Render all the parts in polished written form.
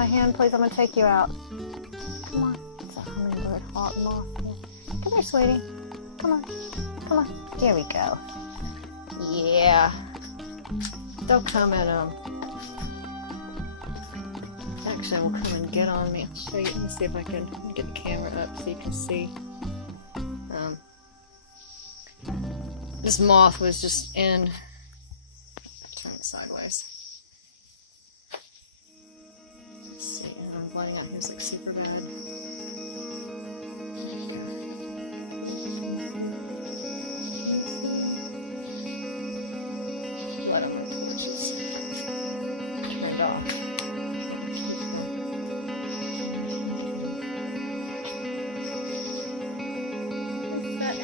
my hand, please? I'm gonna take you out. Come on. It's a hummingbird hawk moth. Come here, sweetie. Come on. Come on. Here we go. Yeah. They'll come and, actually, I will come and get on me. Show you. Let me see if I can get the camera up so you can see. This moth was just in. Turn it sideways. Let's see, and I'm lighting out here like super bad. Light on my torches. Turn it off.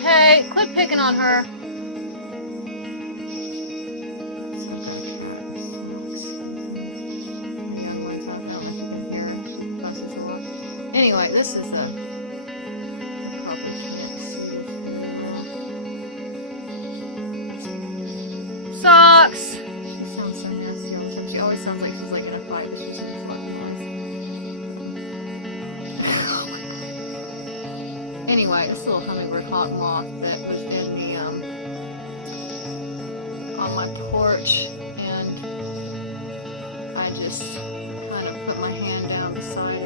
Hey, quit picking on her. Anyway, this is a probably can't see. Socks! She sounds so nasty all the time. She always sounds like she's like in a fight. She's just fucking lost. Anyway, this little hummingbird hawk moth that was in the on my porch, and I just kind of put my hand down beside her.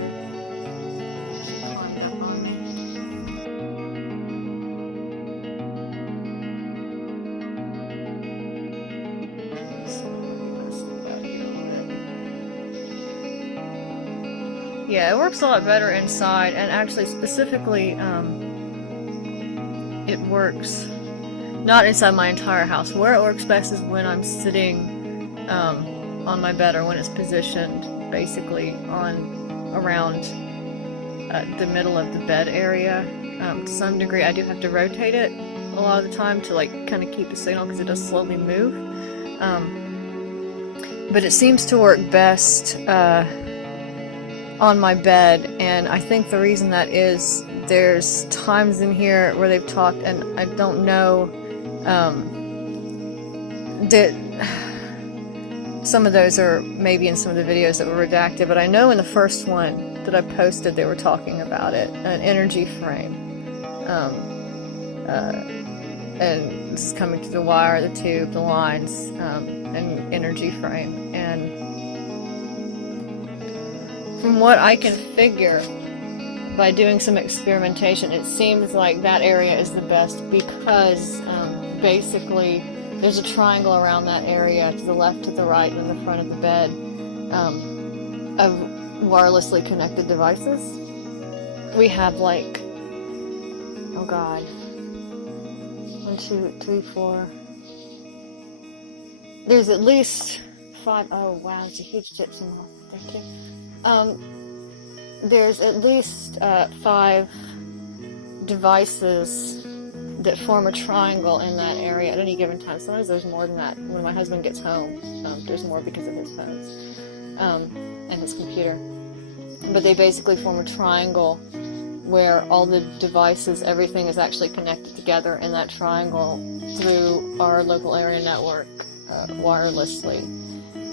Yeah, it works a lot better inside, and actually specifically, it works not inside my entire house. Where it works best is when I'm sitting on my bed, or when it's positioned basically around the middle of the bed area. To some degree, I do have to rotate it a lot of the time to like kind of keep the signal, because it does slowly move. But it seems to work best on my bed, and I think the reason that is, there's times in here where they've talked, and I don't know that some of those are maybe in some of the videos that were redacted, but I know in the first one that I posted they were talking about it, an energy frame, and this is coming to the wire, the tube, the lines, an energy frame. And from what I can figure, by doing some experimentation, it seems like that area is the best, because basically there's a triangle around that area, to the left, to the right, and the front of the bed, of wirelessly connected devices. We have like, oh god, 1, 2, 3, 4. There's at least 5. Oh wow, it's a huge gypsum moth. Thank you. There's at least 5 devices that form a triangle in that area at any given time. Sometimes there's more than that. When my husband gets home, there's more because of his phones and his computer. But they basically form a triangle where all the devices, everything is actually connected together in that triangle through our local area network wirelessly.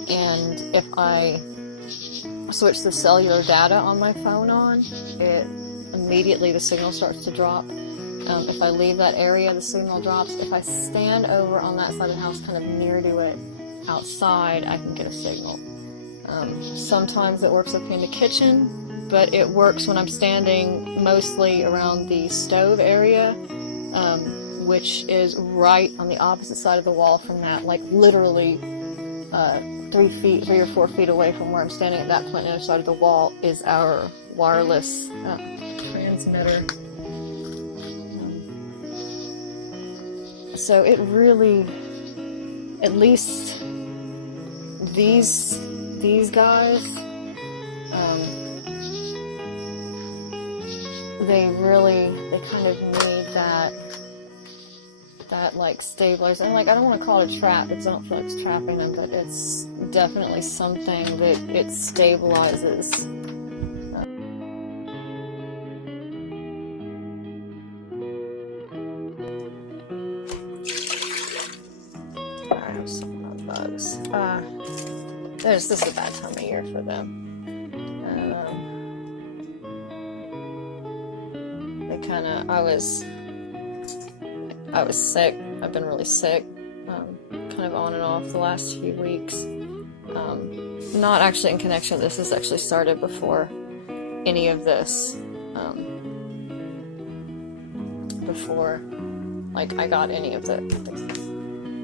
And if I switch the cellular data on my phone on, it immediately the signal starts to drop. If I leave that area, the signal drops. If I stand over on that side of the house, kind of near to it, outside, I can get a signal. Sometimes it works up in the kitchen, but it works when I'm standing mostly around the stove area, which is right on the opposite side of the wall from that, like literally 3 or 4 feet away from where I'm standing at that point. On the other side of the wall is our wireless transmitter. So it really, at least these guys, they kind of need that like stabilizers, and like I don't want to call it a trap because I don't feel like it's trapping them, but it's definitely something that it stabilizes. I have some bugs. This is a bad time of year for them. I was sick. I've been really sick, kind of on and off the last few weeks. Not actually in connection. This has actually started before any of this. Before, like, I got any of the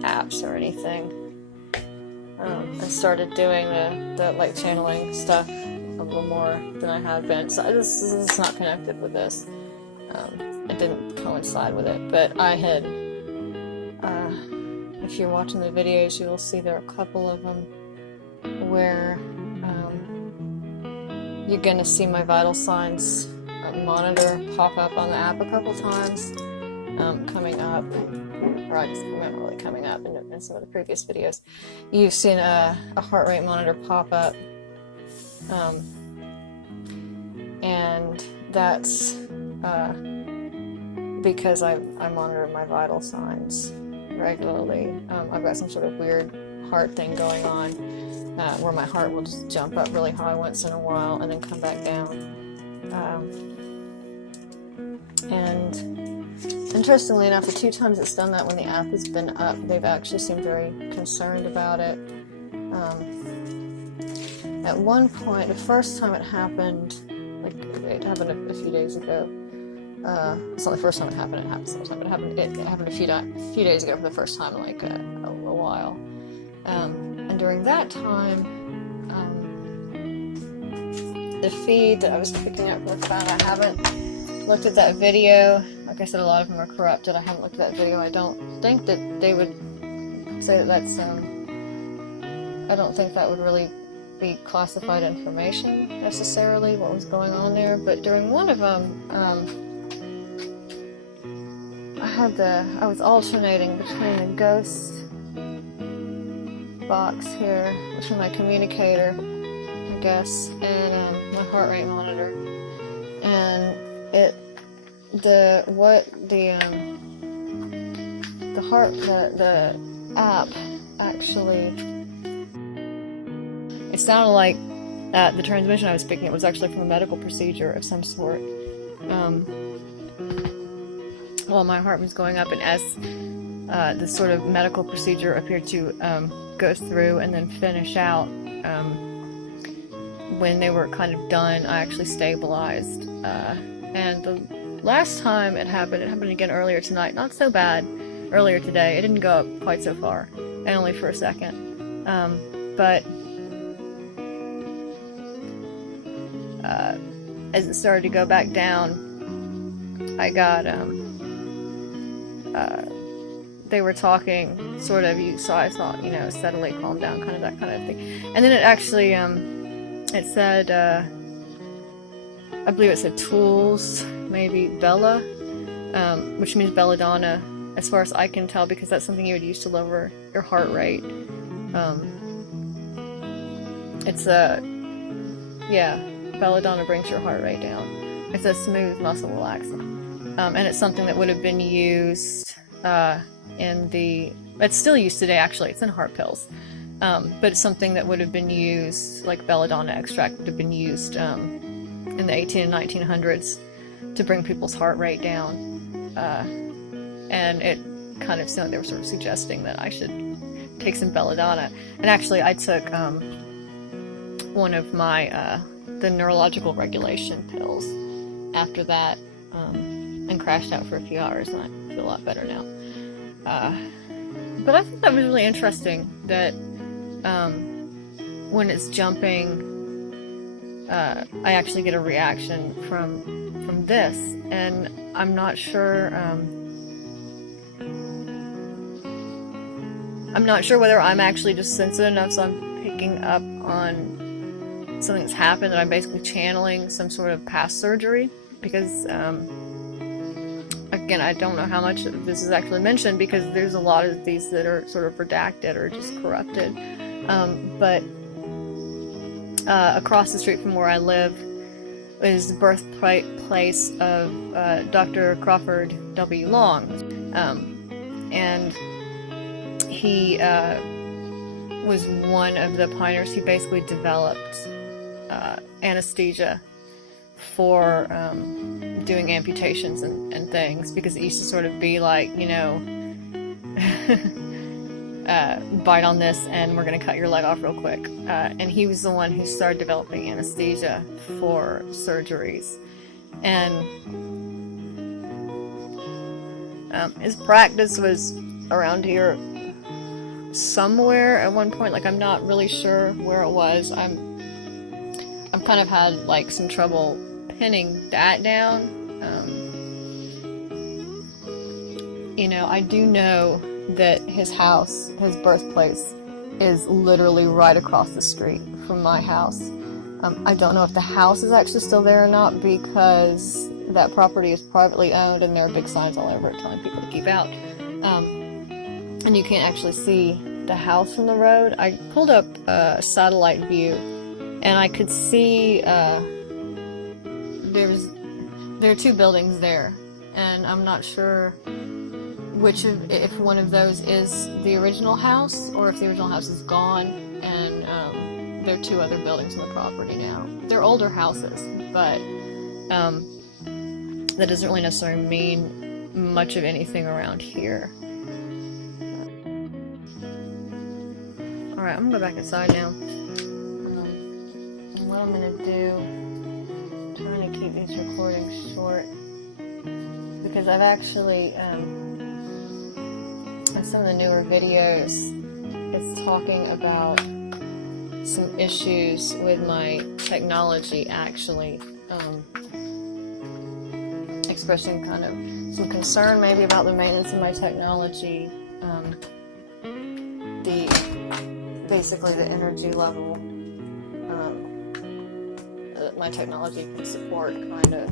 apps or anything. I started doing the like channeling stuff a little more than I had been. So this is not connected with this. It didn't coincide with it, but I had. If you're watching the videos, you'll see there are a couple of them where you're gonna see my vital signs monitor pop up on the app a couple times, coming up, or I just not really coming up in some of the previous videos. You've seen a heart rate monitor pop up, and that's because I monitor my vital signs regularly. I've got some sort of weird heart thing going on, where my heart will just jump up really high once in a while and then come back down. And interestingly enough, the 2 times it's done that when the app has been up, they've actually seemed very concerned about it. At one point, the first time it happened, like it happened a few days ago. It's not the first time it happened all the time, but it happened a few days ago for the first time in like a while. And during that time, the feed that I was picking up from the phone, I haven't looked at that video. Like I said, a lot of them are corrupted. I haven't looked at that video. I don't think that they would say that that's, I don't think that would really be classified information necessarily, what was going on there. But during one of them, I was alternating between a ghost box here, between my communicator, I guess, and my heart rate monitor. And the app actually, it sounded like the transmission I was picking up was actually from a medical procedure of some sort. While my heart was going up, and as this sort of medical procedure appeared to go through and then finish out, when they were kind of done, I actually stabilized. And the last time it happened again earlier tonight. Not so bad earlier today. It didn't go up quite so far, and only for a second. But as it started to go back down, I got they were talking, sort of, so I thought, steadily calm down, kind of that kind of thing. And then it actually, it said, I believe it said tools, maybe Bella, which means belladonna, as far as I can tell, because that's something you would use to lower your heart rate. It's belladonna brings your heart rate down. It's a smooth muscle relaxant. And it's something that would have been used it's still used today, actually. It's in heart pills. But it's something that would have been used, like belladonna extract would have been used in the 18 and 1900s to bring people's heart rate down. And it kind of sounded, they were sort of suggesting that I should take some belladonna. And actually, I took one of my the neurological regulation pills after that, and crashed out for a few hours, and I feel a lot better now. But I thought that was really interesting that when it's jumping, I actually get a reaction from this, and I'm not sure. I'm not sure whether I'm actually just sensitive enough so I'm picking up on something that's happened, that I'm basically channeling some sort of past surgery, because again, I don't know how much of this is actually mentioned, because there's a lot of these that are sort of redacted or just corrupted. But across the street from where I live is the birthplace of Dr. Crawford W. Long. And he was one of the pioneers. He basically developed anesthesia for doing amputations and things, because it used to sort of be like, you know, bite on this and we're going to cut your leg off real quick. And he was the one who started developing anesthesia for surgeries. And his practice was around here somewhere at one point. Like, I'm not really sure where it was. I'm kind of had like some trouble pinning that down. You know, I do know that his house, his birthplace, is literally right across the street from my house. I don't know if the house is actually still there or not, because that property is privately owned and there are big signs all over it telling people to keep out. And you can't actually see the house from the road. I pulled up a satellite view and I could see there are two buildings there, and I'm not sure if one of those is the original house or if the original house is gone, and there are two other buildings on the property now. They're older houses, but that doesn't really necessarily mean much of anything around here. Alright, I'm gonna go back inside now. What I'm gonna do, I'm trying to keep these recordings short, because I've actually, in some of the newer videos, it's talking about some issues with my technology, actually, expressing kind of some concern maybe about the maintenance of my technology, basically the energy level that my technology can support, kind of.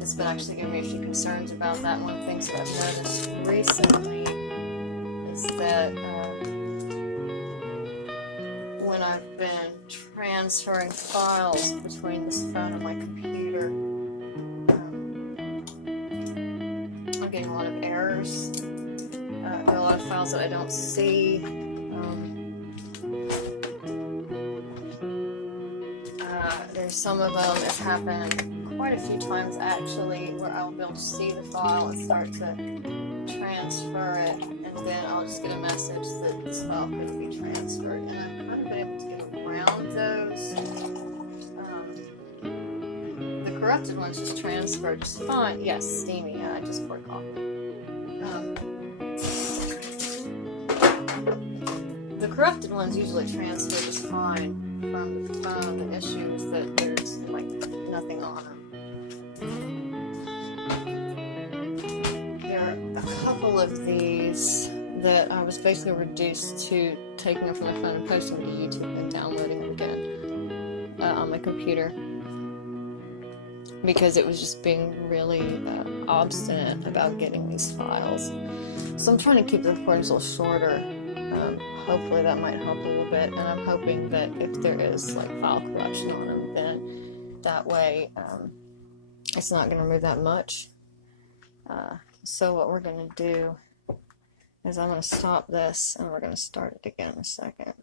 It's been actually giving me a few concerns about that. One of the things that I've noticed recently is that when I've been transferring files between this phone and my computer, I'm getting a lot of errors. There are a lot of files that I don't see. There's some of them that happen quite a few times, actually, where I'll be able to see the file and start to transfer it, and then I'll just get a message that this file couldn't be transferred, and I've kind of been able to get around those. The corrupted ones just transfer just fine. Yes, steamy. I just poured coffee. The corrupted ones usually transfer just fine from the phone. The issue is that there's like nothing on them. There are a couple of these that I was basically reduced to taking them from my phone and posting them to YouTube and downloading them again on my computer, because it was just being really obstinate about getting these files. So I'm trying to keep the recordings a little shorter. Hopefully that might help a little bit, and I'm hoping that if there is like file corruption on them, then that way it's not going to remove that much. So what we're going to do is I'm going to stop this and we're going to start it again in a second.